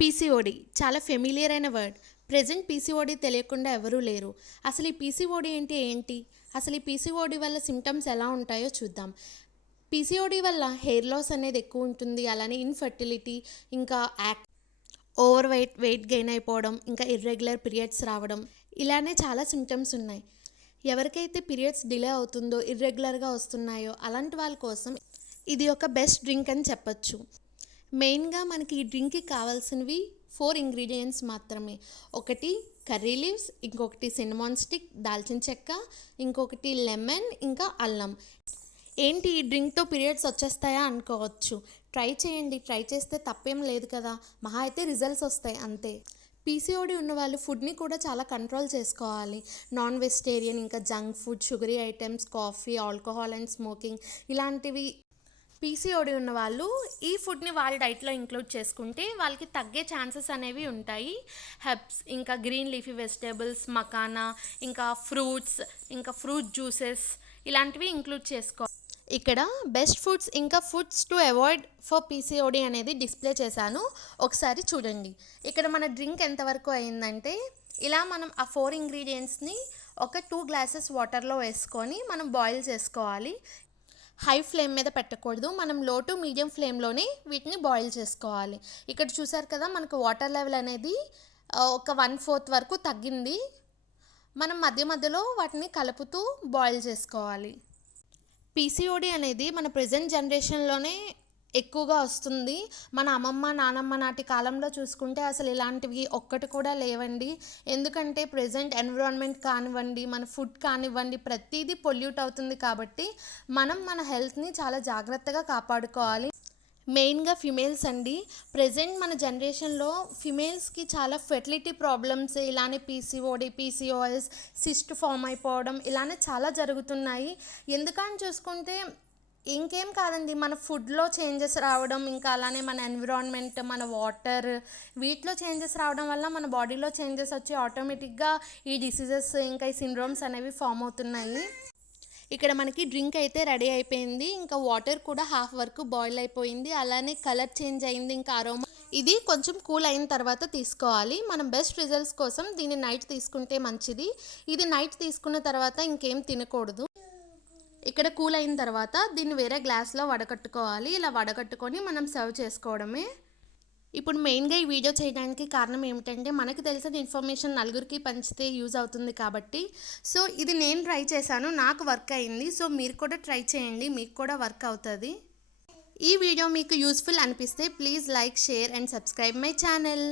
PCOD చాలా familiar అయిన word. Present PCOD తెలియకుండా ఎవరూ లేరు. అసలు ఈ పీసీఓడి ఏంటి? అసలు ఈ పీసీఓడి వల్ల సిమ్టమ్స్ ఎలా ఉంటాయో చూద్దాం. పీసీఓడి వల్ల హెయిర్ లాస్ అనేది ఎక్కువ ఉంటుంది. అలానే ఇన్ఫర్టిలిటీ, ఇంకా ఓవర్ వెయిట్ గెయిన్ అయిపోవడం, ఇంకా ఇర్రెగ్యులర్ పీరియడ్స్ రావడం, ఇలానే చాలా సిమ్టమ్స్ ఉన్నాయి. ఎవరికైతే పీరియడ్స్ డిలే అవుతుందో, ఇర్రెగ్యులర్గా వస్తున్నాయో అలాంటి వాళ్ళ కోసం ఇది ఒక బెస్ట్ డ్రింక్ అని చెప్పొచ్చు. మెయిన్గా మనకి ఈ డ్రింక్కి కావాల్సినవి 4 ఇంగ్రీడియంట్స్ మాత్రమే. ఒకటి కర్రీ లీవ్స్, ఇంకొకటి సినమాన్ స్టిక్, దాల్చిన చెక్క, ఇంకొకటి లెమన్, ఇంకా అల్లం. ఏంటి ఈ డ్రింక్తో పీరియడ్స్ వచ్చేస్తాయా అనుకోవచ్చు. ట్రై చేయండి, ట్రై చేస్తే తప్పేం లేదు కదా, మహా అయితే రిజల్ట్స్ వస్తాయి అంతే. పీసీఓడి ఉన్న వాళ్ళు ఫుడ్ని కూడా చాలా కంట్రోల్ చేసుకోవాలి. నాన్ వెజిటేరియన్, ఇంకా junk food, sugary items, coffee, alcohol and smoking, ఇలాంటివి పీసీఓడి ఉన్న వాళ్ళు ఈ ఫుడ్ని వాళ్ళ డైట్లో ఇంక్లూడ్ చేసుకుంటే వాళ్ళకి తగ్గే ఛాన్సెస్ అనేవి ఉంటాయి. హెర్బ్స్, ఇంకా గ్రీన్ లీఫీ వెజిటేబుల్స్, మకానా, ఇంకా ఫ్రూట్స్, ఇంకా ఫ్రూట్ జ్యూసెస్, ఇలాంటివి ఇంక్లూడ్ చేసుకోవాలి. ఇక్కడ బెస్ట్ ఫుడ్స్, ఇంకా foods to avoid for PCOD అనేది డిస్ప్లే చేశాను, ఒకసారి చూడండి. ఇక్కడ మన డ్రింక్ ఎంతవరకు అయిందంటే, ఇలా మనం ఆ 4 ఇంగ్రీడియంట్స్ని ఒక 2 గ్లాసెస్ వాటర్లో వేసుకొని మనం బాయిల్ చేసుకోవాలి. హై ఫ్లేమ్ మీద పెట్టకూడదు, మనం లో టు మీడియం ఫ్లేమ్లోనే వీటిని బాయిల్ చేసుకోవాలి. ఇక్కడ చూసారు కదా, మనకు వాటర్ లెవెల్ అనేది ఒక 1/4 వరకు తగ్గింది. మనం మధ్యలో వాటిని కలుపుతూ బాయిల్ చేసుకోవాలి. పీసీఓడి అనేది మన ప్రజెంట్ జనరేషన్లోనే ఎక్కువగా వస్తుంది. మన అమ్మమ్మ నానమ్మ నాటి కాలంలో చూసుకుంటే అసలు ఇలాంటివి ఒక్కటి కూడా లేవండి. ఎందుకంటే ప్రజెంట్ ఎన్విరాన్మెంట్ కానివ్వండి, మన ఫుడ్ కానివ్వండి, ప్రతిదీ పొల్యూట్ అవుతుంది. కాబట్టి మనం మన హెల్త్ని చాలా జాగ్రత్తగా కాపాడుకోవాలి. మెయిన్గా ఫిమేల్స్ అండి. ప్రజెంట్ మన జనరేషన్లో ఫిమేల్స్కి చాలా ఫెర్టిలిటీ ప్రాబ్లమ్స్, ఇలానే పీసీఓడి, పీసీఓఎస్, సిస్ట్ ఫామ్ అయిపోవడం, ఇలానే చాలా జరుగుతున్నాయి. ఎందుకని చూసుకుంటే ఇంకేం కాదండి, మన ఫుడ్లో చేంజెస్ రావడం, ఇంకా అలానే మన ఎన్విరాన్మెంట్, మన వాటర్, వీటిలో చేంజెస్ రావడం వల్ల మన బాడీలో చేంజెస్ వచ్చి ఆటోమేటిక్గా ఈ డిసీజెస్, ఇంకా ఈ సిండ్రోమ్స్ అనేవి ఫామ్ అవుతున్నాయి. ఇక్కడ మనకి డ్రింక్ అయితే రెడీ అయిపోయింది. ఇంకా వాటర్ కూడా హాఫ్ వరకు బాయిల్ అయిపోయింది. అలానే కలర్ చేంజ్ అయింది, ఇంకా అరోమా. ఇది కొంచెం కూల్ అయిన తర్వాత తీసుకోవాలి. మనం బెస్ట్ రిజల్ట్స్ కోసం దీన్ని నైట్ తీసుకుంటే మంచిది. ఇది నైట్ తీసుకున్న తర్వాత ఇంకేం తినకూడదు. ఇక్కడ కూల్ అయిన తర్వాత దీన్ని వేరే గ్లాస్లో వడకట్టుకోవాలి. ఇలా వడకట్టుకొని మనం సర్వ్ చేసుకోవడమే. ఇప్పుడు మెయిన్గా ఈ వీడియో చేయడానికి కారణం ఏమిటంటే, మనకు తెలిసిన ఇన్ఫర్మేషన్ నలుగురికి పంచితే యూజ్ అవుతుంది కాబట్టి. సో ఇది నేను ట్రై చేశాను, నాకు వర్క్ అయింది. సో మీరు కూడా ట్రై చేయండి, మీకు కూడా వర్క్ అవుతుంది. ఈ వీడియో మీకు యూస్ఫుల్ అనిపిస్తే please like, share and subscribe my channel.